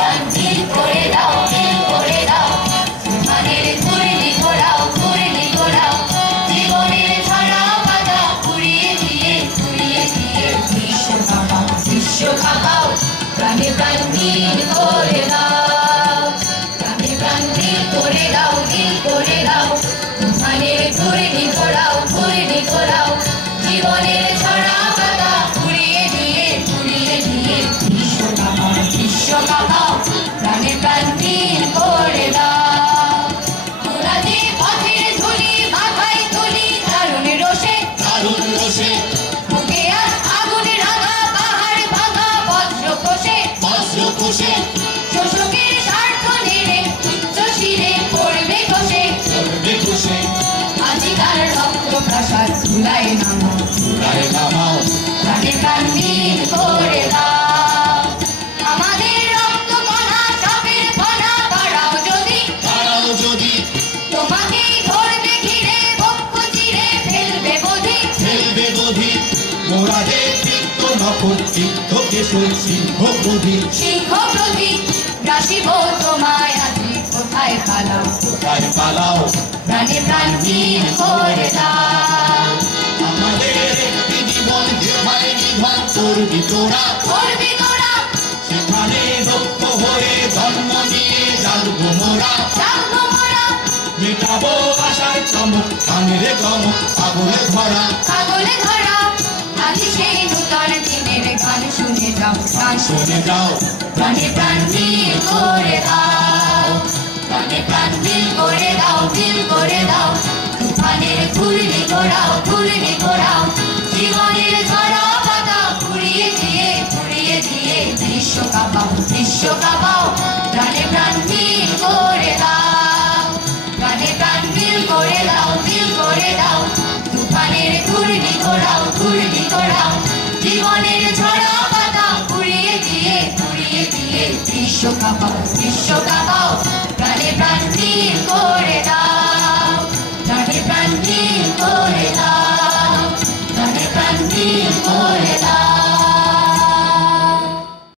প্রাণ ঢিল করে দাও, ঢিল করে দাও, তুফানের ঘূর্ণি ঘোরাও, ঘূর্ণি ঘোরাও, জীবনের ঝরা পাতা পুড়িয়ে দিয়ে, পুড়িয়ে দিয়ে বিশ্ব কাঁপাও, বিশ্ব কাঁপাও, প্রাণে প্রাণ ঢিল করে দাও, প্রাণে প্রাণ ঢিল করে দাও, ঢিল করে দাও, তুফানের ঘূর্ণি ঘোরাও, ঘূর্ণি ঘোরাও, জীবনের ঝরা পাতা পুড়িয়ে দিয়ে, পুড়িয়ে দিয়ে বিশ্ব কাঁপাও, বিশ্ব কাঁপাও, প্রাণে প্রাণ ঢিল করে দাও। তোরা যে পথের ধুলি মাথায় তুলি দারুণ রোষে, দারুণ রোষে, বুকে আজ আগুন রাঙা পাহাড় ভাঙা বজ্র কোষে, বজ্র কোষে, শোষকের স্বার্থ নেড়ে উচ্চ শিরে পড়বে কোষে, পড়বে কোষে, আজিকার রক্ত প্রাসাদ ধুলায় নামাও, ধুলায় নামাও, প্রাণে প্রাণ ঢিল করে দাও। আমাদের রক্ত কণা সাপের ফনা বাড়াও যদি, বাড়াও যদি, তোমাকেই ধরবে ঘিরে বক্ষ চিরে ফেলবে বোধি, ফেলবে বোধি, মোরা যে চিত্ত নখর চিত্ত কেশর সিংহ প্রধি, সিংহ প্রধি, রাশিব তোমায় আজি কোথায় পালাও, কোথায় পালাও, প্রাণে প্রাণ ঢিল করে দাও। আমাদের একটি জীবন যেখানে নিধন করবি তোরা, করবি তোরা, সেখানে দক্ষ হয়ে জন্ম নিয়ে জাগবো মোরা, জাগবো মোরা, মেটাবো আশার চমক, কানের চমক, পাগলে ধরা, পাগলে ধরা, আজি সেই নূতন দিনের গান শুনে যাও, গান শুনে যাও, প্রাণে প্রাণ ঢিল করে দাও, প্রাণে প্রাণ ঢিল করে দাও, ঢিল করে দাও, তুফানের ঘূর্ণি ঘোরাও, ঘূর্ণি ঘোরাও, জীবনের ঝরা পাতা পুড়িয়ে দিয়ে, পুড়িয়ে দিয়ে বিশ্ব কাঁপাও, বিশ্ব কাঁপাও, প্রাণে প্রাণ ঢিল করে দাও, প্রাণে প্রাণ ঢিল করে দাও, ঢিল করে দাও, তুফানের ঘূর্ণি ঘোরাও, ঘূর্ণি ঘোরাও, জীবনের ঝরা পাতা পুড়িয়ে দিয়ে, পুড়িয়ে দিয়ে বিশ্ব কাঁপাও, বিশ্ব কাঁপাও, প্রাণে প্রাণ ঢিল করে দাও।